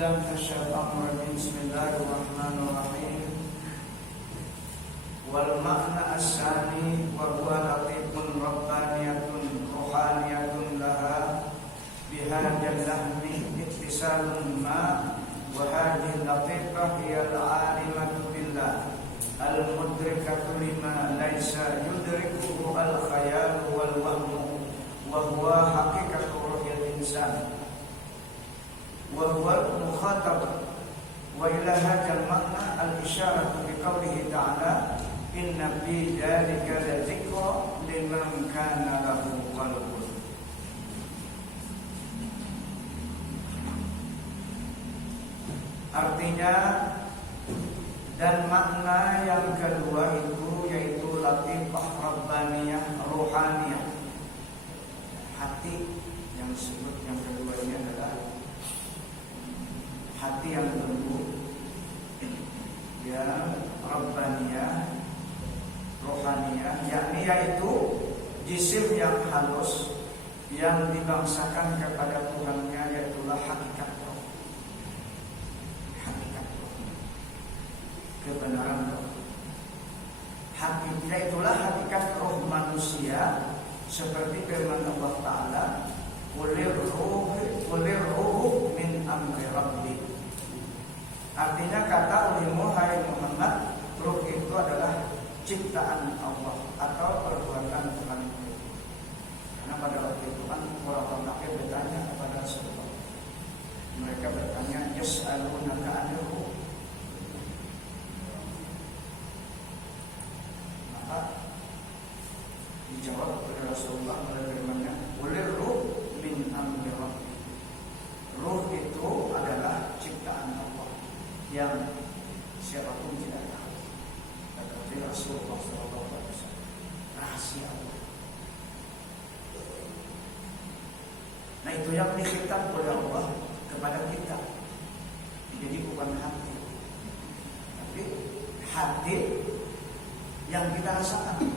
بالله من الشيطان الرجيم. بسم الله الرحمن الرحيم. والمعنى الثاني وهو لطيف ربانية روحانية لها بهذا اللحن اتصال ما، وهذه اللطيفة هي العالمة بالله المدركة لما ليس يدركه الخيال والوهم، وهو حقيقة روح الإنسان وهو المخاطب. وإلى هذا المعنى الإشارة بقوله تعالى إن في ذلك لذكرى لمن كان له قلب. Artinya dan makna yang kedua itu yaitu latifah rabbaniyah rohaniyah, hati yang disebut yang kedua ini adalah hati yang lembut, ya, rabbaniyah rohaniyah, yakni yaitu jisim yang halus yang dibangsakan kepada Tuhannya, yaitulah hakikat roh, hakikat roh, kebenaran roh. Hakikat itulah hakikat roh manusia, seperti firman Allah Ta'ala, Qulir ruh min amri rabbi. Artinya kata ulimu hai Muhammad, ruh itu adalah ciptaan Allah atau perbuatan Tuhan. Karena pada waktu itu kan orang-orang kafir bertanya kepada Rasulullah. Mereka bertanya, yas'alunaka 'anil ruh. Maka dijawab oleh Rasulullah pada firman-Nya, Qulir ruh min amri rabbi. Ruh itu adalah ciptaan Allah yang siapapun tidak tahu. Kata Rasulullah SAW, rahasia Allah. Nah, itu yang dikhitab oleh Allah kepada kita. Jadi bukan hati, tapi hati yang kita rasakan.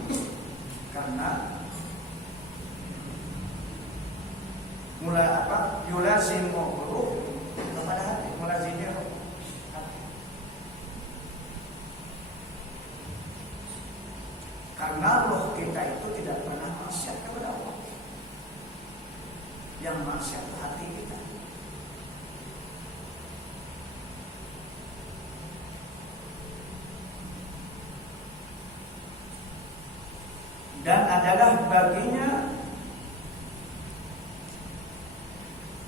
Karena mulai apa? Yulazimu ruh kepada hati, mulazimnya ruh. Karena roh kita itu tidak pernah maksiat kepada Allah. Yang maksiat hati kita. Dan adalah baginya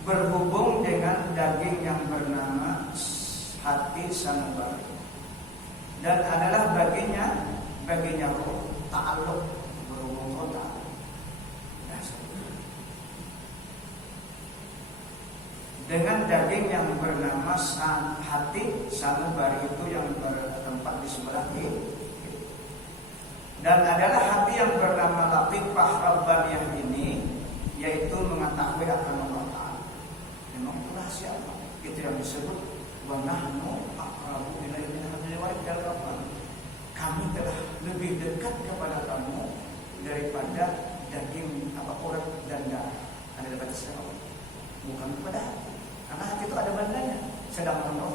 berhubung dengan daging yang bernama hati sanubari. Dan adalah baginya roh ta'alluq, berhubung roh ta'alluq. Dengan daging yang bernama hati sanubari itu yang bertempat di sebelah kiri. Dan adalah hati yang bernama latifah rabbaniyah ini, yaitu mengetahui akan Allah Ta'ala. Memang itu rahasia Allah. Itu yang disebut wa nahnu aqrabu ilaihi min hablil warid. Kami telah lebih dekat kepada kamu daripada daging urat dan darah. Ada dekat siapa? Bukan kepada hati. Karena hati itu ada bandanya. Sedangkan roh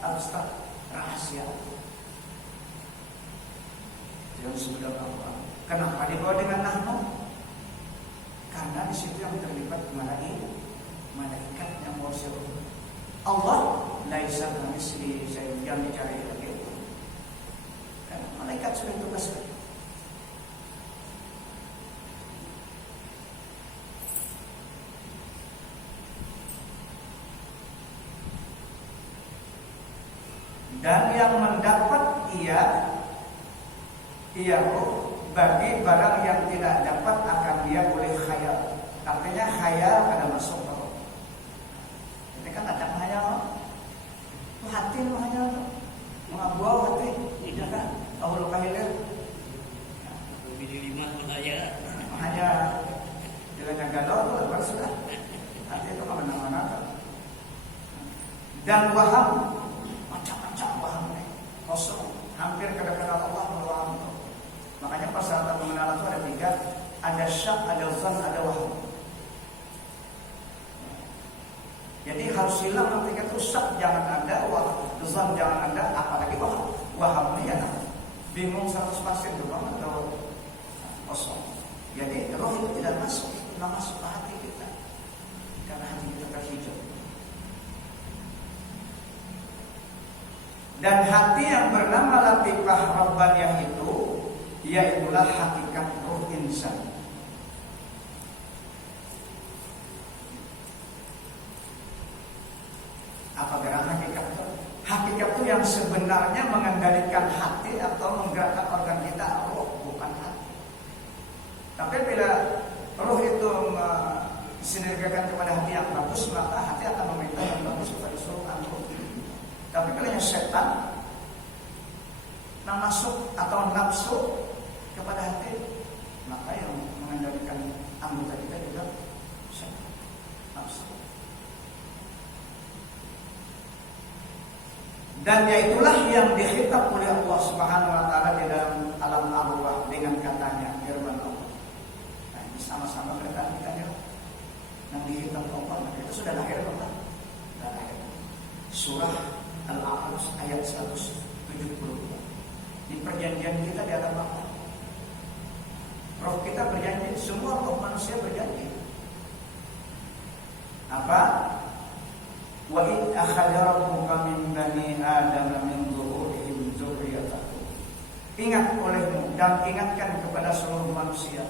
abstrak, rahasia. Yang sudah Allah. Kenapa dibawa dengan nahnu? Karena di situ yang terlibat malaikat yang mau seru. Allah laisa kamitslihi syai'un, yang dicari lagi. Karena malaikat sudah tugaskan. Dan yang mendapat ia roh bagi barang yang tidak dapat akan dia boleh khayal. Artinya khayal ada masuk roh. Ini kan ada khayal. Hati lu khayal. Mengabuau hati. Iya kan? Tahu lu khayal. Lebih 5 khayal. Hanya jalannya galau itu lepas sudah. Hati itu kemana-mana kan. Dan waham, macam-macam waham nih. Kosong. Hampir kadang-kadang Allah berwaham. Makanya persyaratan mengenal itu ada 3. Ada syak, ada zan, ada waham. Jadi harus hilang hakikat rusak, jangan ada, zon jangan ada, apalagi waham ini ya bingung 100% doang atau kosong. Jadi roh itu tidak masuk ke hati kita karena hati kita terhijab. Dan hati yang bernama latifah rabbaniyah itu, yaitulah hakikat roh insan. Apa gerak hakikat itu? Hakikat itu yang sebenarnya mengendalikan hati atau menggerakkan organ kita, roh, bukan hati. Tapi bila roh itu disinergikan kepada hati yang bagus, maka hati akan meminta yang bagus kepada seluruh anggota. Tapi kalau setan masuk atau nafsu kepada hati, maka yang mengendalikan anggota kita juga setan, nafsu. Dan yaitulah yang dihitab oleh Allah Subhanahu wa taala di dalam alam arwah dengan katanya firman Allah. Nah, ini sama-sama berkata kita yang dihitab Allah, maka itu sudah lahir Allah. Sudah lahir. Surah Al-A'raf ayat 172. Di perjanjian kita di atas Allah. Roh kita berjanji, semua roh manusia berjanji. Apa? Wa in akhadha rabbuka min bani Adam min dhuhurihim dzurriyyatahum. Ingat olehmu dan ingatkan kepada seluruh manusia.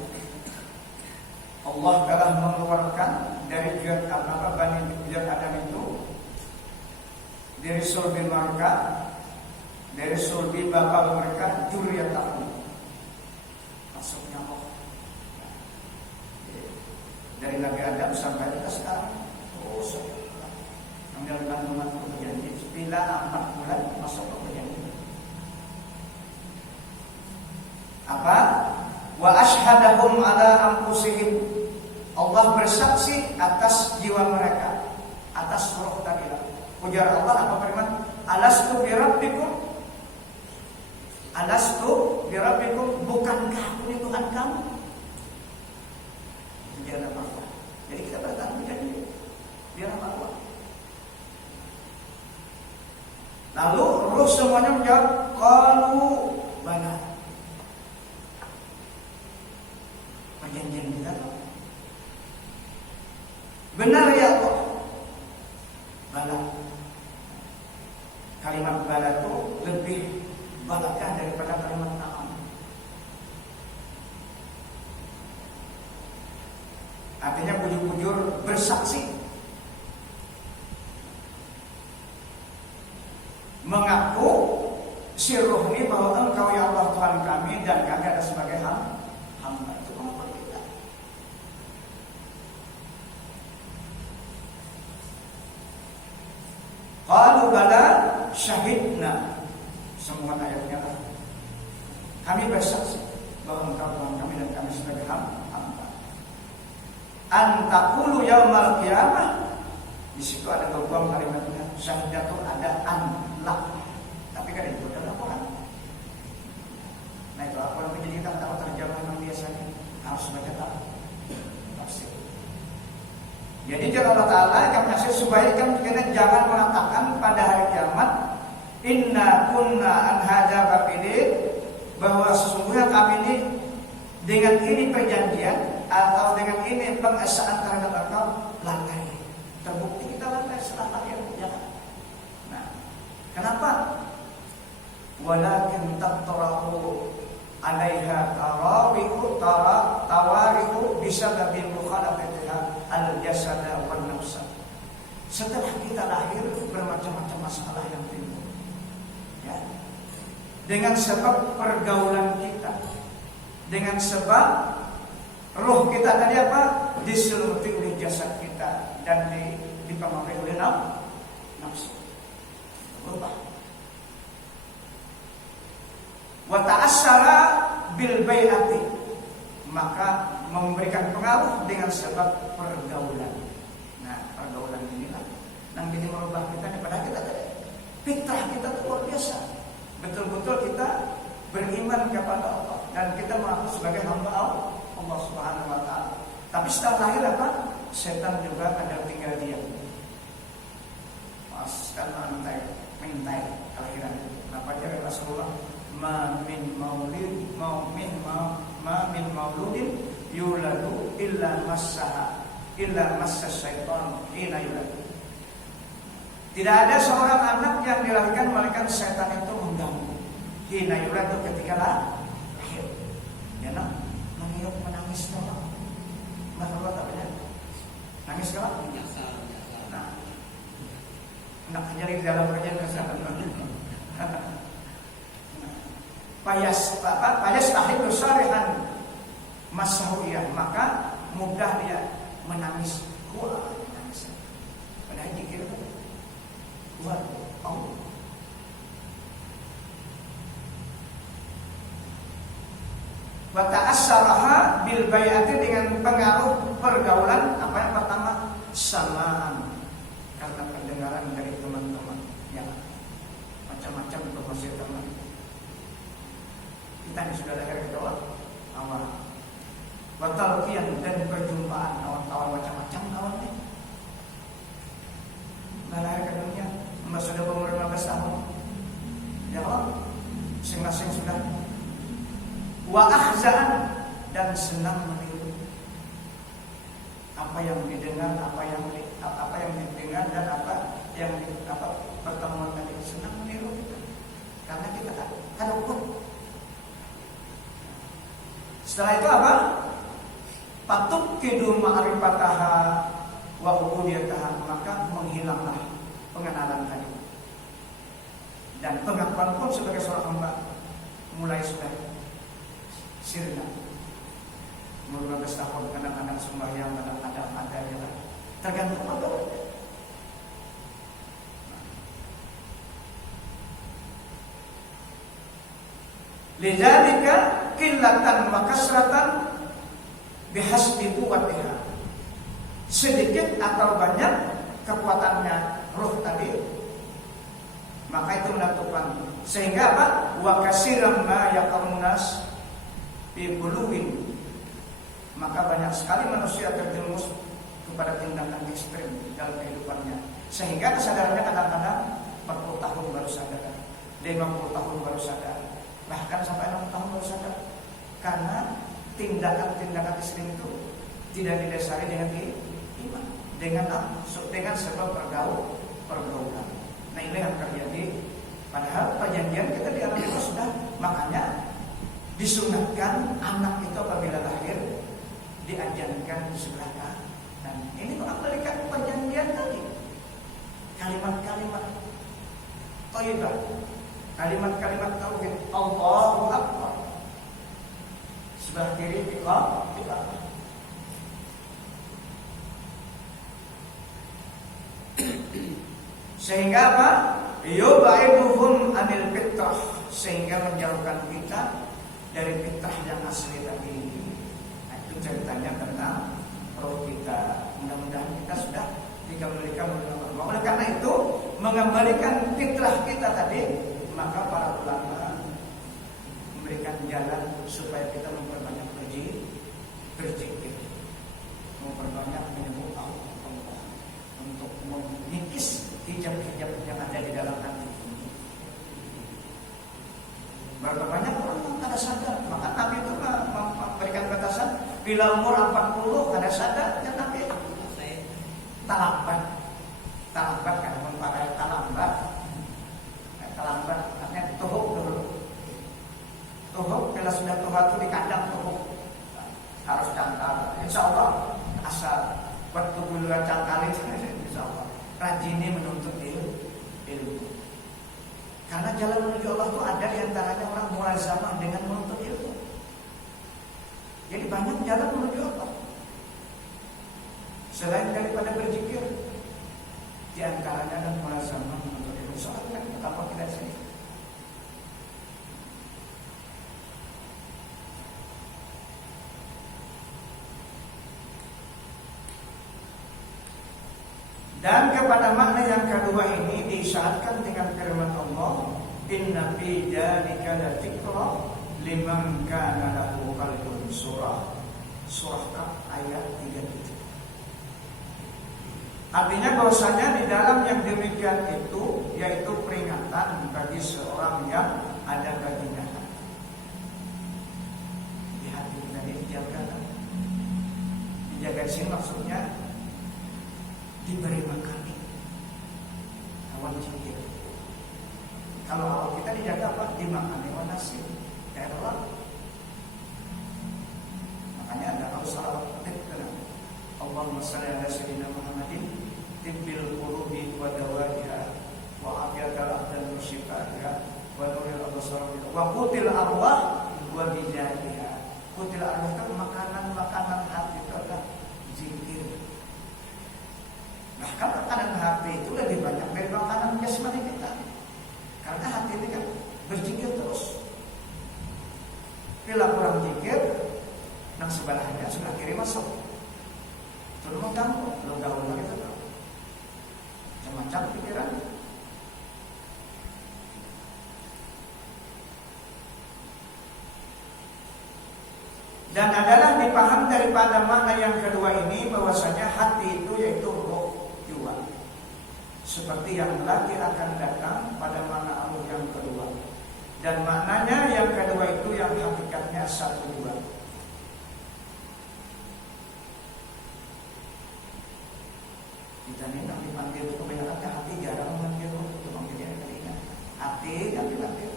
Allah telah mengeluarkan dari bani Adam itu dari sulbi mereka, dari sulbi bapak mereka, dzurriyyatahum. Maksudnya apa? Dari Nabi Adam sampai kita sekarang. Dalam kandungan berjanji bila 4 bulan masuk ke perjanjian. Apa? Wa ashhadahum ala anfusihim. Allah bersaksi atas jiwa mereka, atas roh tadi. Ujar Allah apa firman? Alastu bi rabbikum? Alastu bi rabbikum? Bukankah aku ini Tuhan kamu? Jadi apa? Jadi kita bertanya jadi biar apa? Lalu roh semuanya menjawab qalu bala. Perjanjian kita benar ya Allah. Bala. Kalimat bala itu lebih balakah daripada kalimat na'am. Artinya bujur-bujur bersaksi, mengaku si roh ini bahwa Engkau ya Allah Tuhan kami dan kami ada sebagai hamba. Itu kemampuan kita. Qalu bala syahidna. Semua ayatnya kami bersaksi bahwa Engkau Tuhan kami dan kami sebagai hamba. Antaqulu yaumal qiyamah. Di situ ada beberapa kalimatnya. Syahidatu ada lah, tapi kan itu adalah Quran. Nah itu apa yang menjadi kita tahu terjemahan yang biasanya harus baca tafsir. Jadi Allah Taala akan kasih supaya kita jangan mengatakan pada hari kiamat inna kunna an hadza ghafilin, bahwa sesungguhnya kami ini dengan ini perjanjian atau dengan ini pengesaan terhadap Engkau lalai. Terbukti kita lalai setelah lahir. Kenapa? Walakin tatrahu 'alaiha tawarihu bisababi mukhalafatiha al-jasada wan nafsa. Setelah kita lahir bermacam-macam masalah yang timbul. Ya. Dengan sebab pergaulan kita, dengan sebab roh kita tadi apa? Diseluruti oleh jasad kita dan dipengaruhi oleh nafsu. Berubah. Wa ta'assara bil bai'ati, maka memberikan pengaruh dengan sebab pergaulan. Nah, pergaulan inilah yang jadi merubah kita daripada kita tadi. Fitrah kita itu luar biasa. Betul-betul kita beriman kepada Allah dan kita mengaku sebagai hamba Allah Subhanahu wa taala. Tapi setelah lahir apa? Setan juga ada tinggal diam. dan mengintai kelahiran. Kenapa dia Rasulullah ma min mauludin yuladu illa massa syaitan hina yulad. Tidak ada seorang anak yang dilahirkan melainkan setan itu mengganggu. Hina yulad itu ketika lahir. Ya nak, menghirup menangis doang. Masalah tak banyak. Nangis kalau? Nah, nak jadi di dalam kerjaan kesehatan. Payas tahib sarihan masahuyah, maka mudah dia menangis. Kuat menangis. Padahal dikira kuat Allah. Wa ta'assaraha bil bai'ati, dengan pengaruh pergaulan apa yang pertama samaan, karena pendengaran dari teman-teman yang macam-macam informasi teman. Kita ini sudah lahir ke bawah awal. Wa talqiyan, dan perjumpaan kawan-kawan macam-macam kawannya. Lahir ke dunia sudah umur 15 tahun. Ya Allah, masing-masing sudah. Wa ahzan, dan senang meniru apa yang didengar, apa yang didengar dan apa pertemuan tadi, senang meniru kita. Karena kita kan ukur. Setelah itu apa? Patuk kidu ma'rifataha wa ubudiyataha, maka menghilanglah pengenalan tadi. Dan pengakuan pun sebagai seorang hamba mulai sudah sirna. Umur 12 tahun, kadang-kadang sembahyang, kadang-kadang ada ya, tergantung pegawai. Lidzalika qillatan wa kasratan bihasbi quwwatiha. Sedikit atau banyak kekuatannya roh tadi, maka itu menentukan. Sehingga apa? Wa katsiran ma yaqamun nas bi buluwin, maka banyak sekali manusia terjerumus kepada tindakan ekstrem dalam kehidupannya. Sehingga kesadarannya kadang-kadang 40 tahun baru sadar, 50 tahun baru sadar, bahkan sampai 60 tahun baru sadar. Karena tindakan-tindakan ekstrem itu tidak didasari dengan iman, dengan sebab pergaulan. Nah, ini yang terjadi. Padahal perjanjian kita di alam itu sudah, makanya disunatkan anak itu apabila lahir diajarkan di sebelah kanan. Dan ini mengembalikan perjanjian tadi. Kalimat-kalimat thayyibah, kalimat-kalimat tauhid, Allahu Akbar. Sebelah kiri kita. Sehingga apa? Yubaiduhum anil fitrah, sehingga menjauhkan kita dari fitrah yang asli tadi. Nah, itu ceritanya tentang roh kita. Mudah-mudahan kita sudah dikembalikan oleh Allah. Oleh karena itu, mengembalikan fitrah kita tadi, maka para ulama memberikan jalan supaya kita memperbanyak berzikir, memperbanyak menyebut Allah untuk mengikis hijab-hijab yang ada di dalam hati ini. Berapa banyak orang yang tidak sadar. Maka Nabi itu memberikan batasan bila umur 40 ada sadar, dan Nabi talambat kan, memakai talambat, artinya tuhuk dulu. Tuhuk bila sudah tuhuk itu di kandang tuhuk harus cangkal. Insya Allah asal waktu buluan cangkal itu, insya Allah rajini menuntut ilmu. Karena jalan menuju Allah itu ada diantaranya orang mulazamah dengan menuntut ilmu. Jadi banyak jalan menuju Allah selain daripada berzikir, diantaranya dan mulazamah menuntut ilmu. Soalnya apa kita di sini? Dan kepada makna yang kedua ini diisyaratkan dengan firman Allah, inna fi dzalika ladzikra liman kana lahu qalbun. Surah Kaf ayat 37. Artinya bahwasanya di dalam yang demikian demikian itu yaitu peringatan bagi seorang yang ada baginya hati. Di hati kita dijaga. Dijaga di sini maksudnya diberi makan awan zikir. Kalau awal kita dijaga apa? Dimakan awan nasib. Kayak orang. Makanya ada al-salawat tibna. Allahumma salli ala sayyidina Muhammadin tibbil qulubi wa dawaiha wa afiyatal abdan wa shifaiha wa nuril absar wa qutil arwah wa bijadiha. Qutil arwah itu makanan hati itu adalah zikir. Nah, kalau makanan hati itu lebih banyak dari makanan jasmani kita. Karena hati ini kan berzikir terus. Bila kurang zikir, nang sebelahnya sudah kirim masuk. Terus mau tahu, lo gaul lagi itu. Macam pikiran. Dan adalah dipaham daripada makna yang kedua ini bahwasanya hati itu yaitu roh jiwa. Seperti yang lagi akan datang pada makna roh yang kedua. Dan maknanya yang kedua itu yang hakikatnya satu dua. Kita ini nanti panggil itu kebanyakan hati jarang memanggil roh itu manggilnya telinga. Hati yang dipanggil.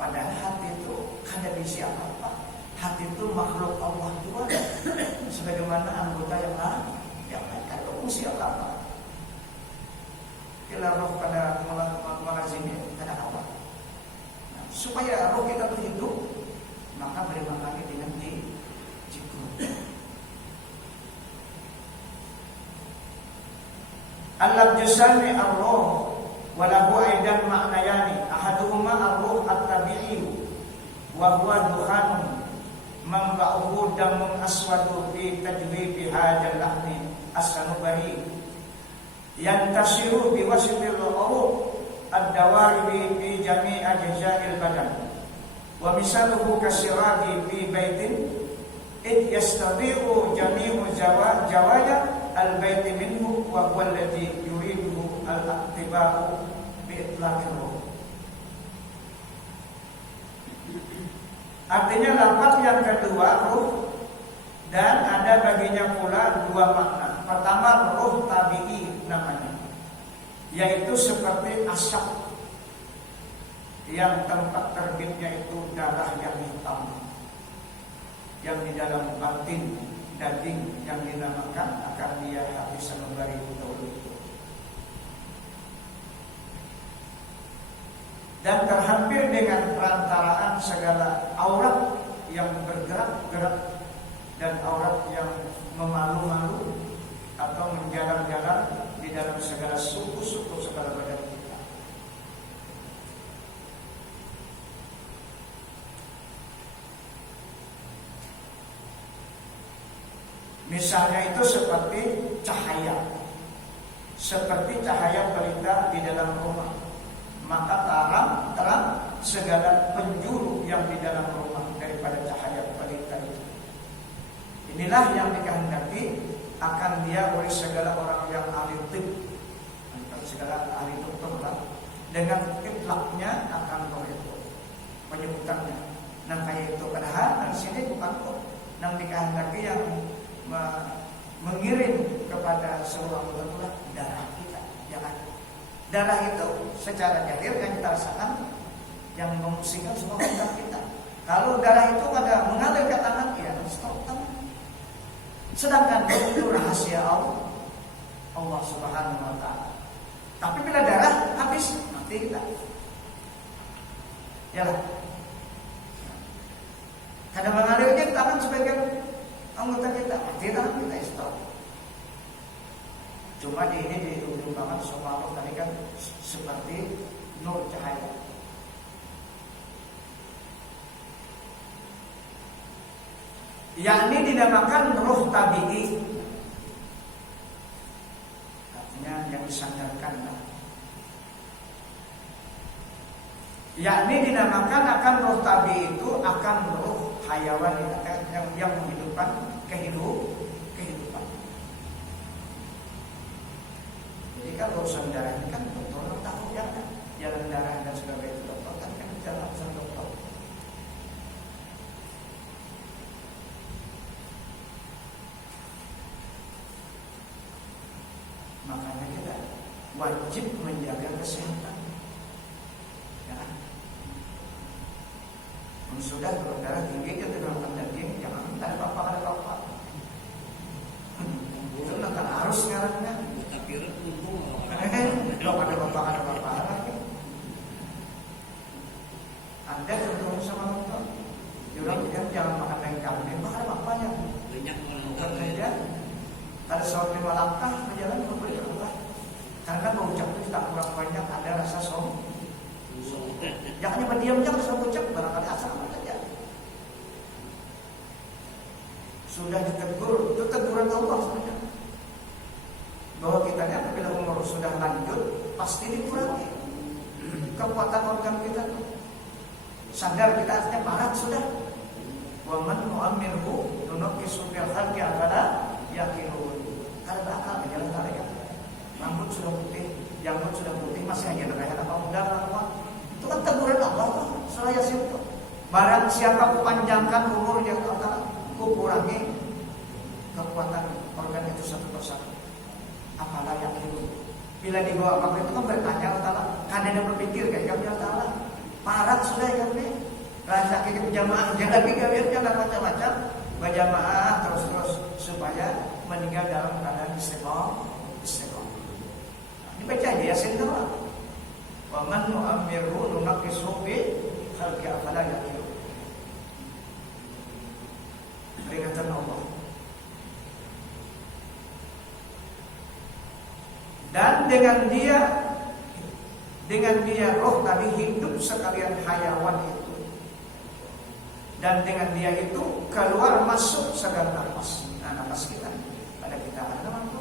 Padahal hati itu kada bisa apa-apa. Hati itu makhluk Allah juga. Sebagaimana anggota yang lain kan fungsi apa? Bila roh pada mengazimi kada apa. Nah, supaya roh kita itu hidup, maka beri makan dengan zikir. Al-labjusani ar-ruh walahu aidan ma'nayani ahaduhuma ar-ruh at-tabi'i wa huwa dukhanun manba'uhu damun aswadu fi tajwibi hadzal lahmi as-sanubari yantasiru biwasitil ruh ad-dawari fi jami' ajza'il badan wa misaluhu kasirati fi baitin id yastadi'u jami'u jawaya al-baiti minhu wa huwa alladhi yuriduhu al-ittiba'u bi-itlaqir ruh. Artinya lafaz yang kedua ruh dan ada baginya pula dua makna. Pertama ruh tabi'i namanya, yaitu seperti asap yang tempat terbitnya itu darah yang hitam yang di dalam batin daging yang dinamakan akan dia habis memberi dahulu itu. Dan terhampir dengan perantaraan segala aurat yang bergerak-gerak dan aurat yang memalu-malu atau menjalar-jalar di dalam segala suku-suku segala badan kita. Misalnya itu seperti cahaya pelita di dalam rumah, maka terang segala penjuru yang di dalam rumah daripada cahaya pelita itu. Inilah yang dikehendaki akan dia oleh segala orang yang ahli tib, segala ahli dokter dengan itlaknya akan itu penyebutannya. Nah kayak itu padahal di sini bukan kok yang dikehendaki yang mengirim kepada seluruh anggota darah kita, ya kan? Darah itu secara jahil yang kita rasakan yang memusingkan semua anggota kita. Kalau darah itu ada mengalir ke tangan, ya stop tangan. Sedangkan itu rahasia Allah Subhanahu wa taala. Tapi bila darah habis, mati kita. Ya lah. Kadang mengalirnya ke tangan sebagian anggota kita, tidak kita stop. Cuma di ini diumpamakan sama Allah tadi kan seperti nur cahaya. Yakni dinamakan ruh tabi'i. Artinya yang disandarkan. Yakni dinamakan akan ruh tabi'i itu akan ruh hayawan yang menghidupkan kehidupan. Jadi Ketika urusan darah ini kan dokter orang tahu ya, jalan darah dan sebagainya dokter kan jalan urusan dokter. Makanya kita wajib menjaga kesehatan. Ya. Sudah kalau darah tinggi kita makan daging, jangan ada apa-apa. Itu nanti harus ngarangnya. Tapi untung Kalau ada apa-apa lagi. Anda ketemu sama dokter, dia bilang jangan makan daging kambing, makan apa-apanya. banyak Bukan saja. Ada seorang 5 langkah berjalan berbeda Allah. Karena berucap itu tidak kurang banyak ada rasa sombong. Jangan cuma diam jangan sama ucap barangkali asal saja. Sudah ditegur, itu teguran Allah sebenarnya. Bahwa kita ini apabila umur sudah lanjut pasti dikurangi kekuatan organ kita. Sadar kita artinya parah sudah. Wa man mu'ammirhu nunqisu fil khalqi afala yaqilun. Kalau bakal berjalan kali ya. Rambut sudah putih, janggut sudah putih, masih aja kayak apa muda apa. Itu kan teguran Allah tuh, surah Yasin tuh. Barang siapa panjangkan umurnya Allah, kurangi kekuatan organ itu satu persatu. Apalah yang itu? Bila dibawa apa itu kan bertanya Allah, kadang berpikir kayak kami Allah. Parat sudah ya kami. Rasa kita jamaah jangan lagi jangan macam-macam. Berjamaah terus supaya meninggal dalam keadaan istiqomah. Dibaca aja Yasin itu lah. Wa man nu'ammirhu nunqisu fi khalqi afala yaqilun. Peringatan Allah. Dan dengan dia roh tadi hidup sekalian hayawan itu. Dan dengan dia itu keluar masuk segala nafas. Nah, nafas kita pada kita ada mampu.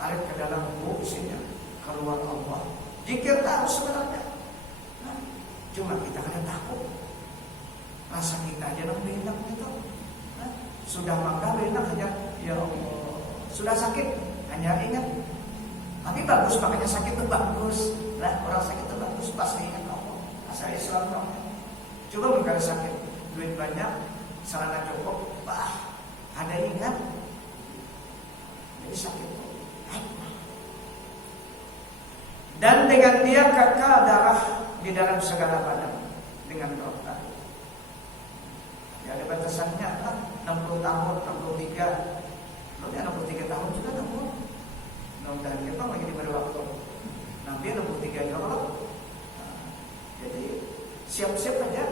Tarik ke dalam tubuh isinya, keluar Allah. Zikir tahu sebenarnya. Nah, cuma kita kadang takut. Rasa kita aja lebih enak itu. Nah, sudah makan enak saja. Ya Allah, sudah sakit hanya ingat. Tapi bagus makanya sakit itu bagus. Lah orang sakit itu bagus pasti ingat Allah. Asal Islam dong. Coba bukan sakit, duit banyak, sarana cukup, ada ingat. Jadi sakit. Dan dengan dia kekal darah di dalam segala badan dengan roh tadi. Ya ada batasannya 60 tahun, 63. Kalau dia 63 tahun juga namun mudah kita lagi diberi waktu. Nanti 63 juga. Jadi siap-siap aja